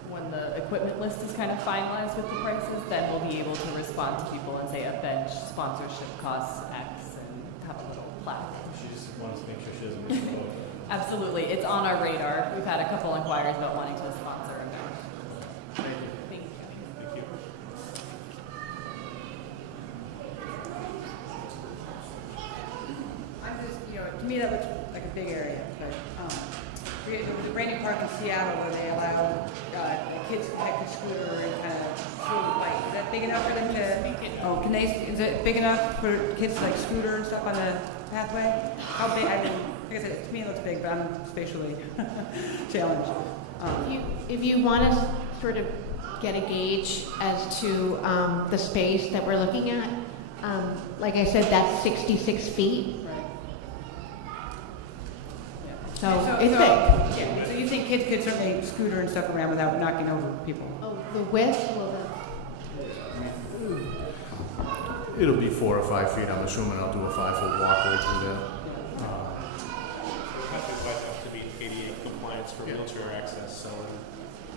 when the equipment list is kind of finalized with the prices, then we'll be able to respond to people and say a bench sponsorship costs X and have a little plaque. She just wants to make sure she doesn't miss the boat. Absolutely. It's on our radar. We've had a couple inquiries about wanting to sponsor a bench. Thank you. Thank you. Thank you. I'm just, to me that looks like a big area, but there was a brand new park in Seattle where they allowed kids to take a scooter and kind of is that big enough for them to, is it big enough for kids to like scooter and stuff on the pathway? How big, like I said, to me it looks big, but I'm spatially challenged. If you want to sort of get a gauge as to the space that we're looking at, like I said, that's 66 feet. So it's big. Yeah, so you think kids could certainly scooter and stuff around without knocking over people? Oh, the width? Well, It'll be 4 or 5 feet. I'm assuming I'll do a 5-foot walkway through there. Pathway might have to be ADA compliance for wheelchair access, so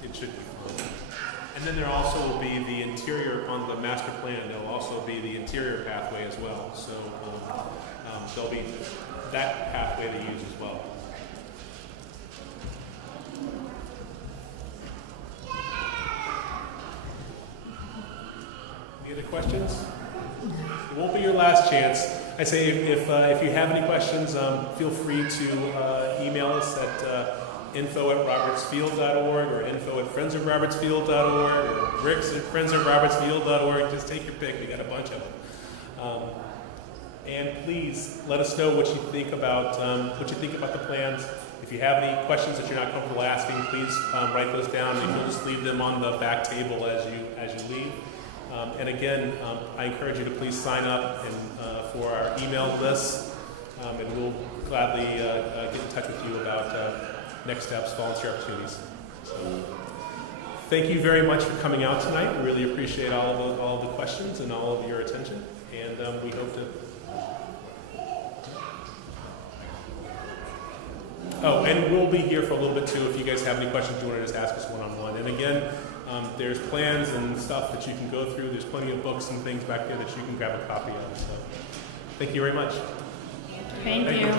it should be fine. And then there also will be the interior on the master plan. There will also be the interior pathway as well. So there'll be that pathway to use as well. Any other questions? It won't be your last chance. I say if you have any questions, feel free to email us at info@robertsfield.org or info@friendsofrobertsfield.org or ricks@friendsofrobertsfield.org. Just take your pick. We got a bunch of them. And please let us know what you think about the plans. If you have any questions that you're not comfortable asking, please write those down, and you'll just leave them on the back table as you leave. And again, I encourage you to please sign up for our email list, and we'll gladly get in touch with you about next steps, volunteer opportunities. So, thank you very much for coming out tonight. We really appreciate all the questions and all of your attention, and we hope to. Oh, and we'll be here for a little bit too. If you guys have any questions, you want to just ask us one-on-one. And again, there's plans and stuff that you can go through. There's plenty of books and things back there that you can grab a copy of. So, thank you very much. Thank you.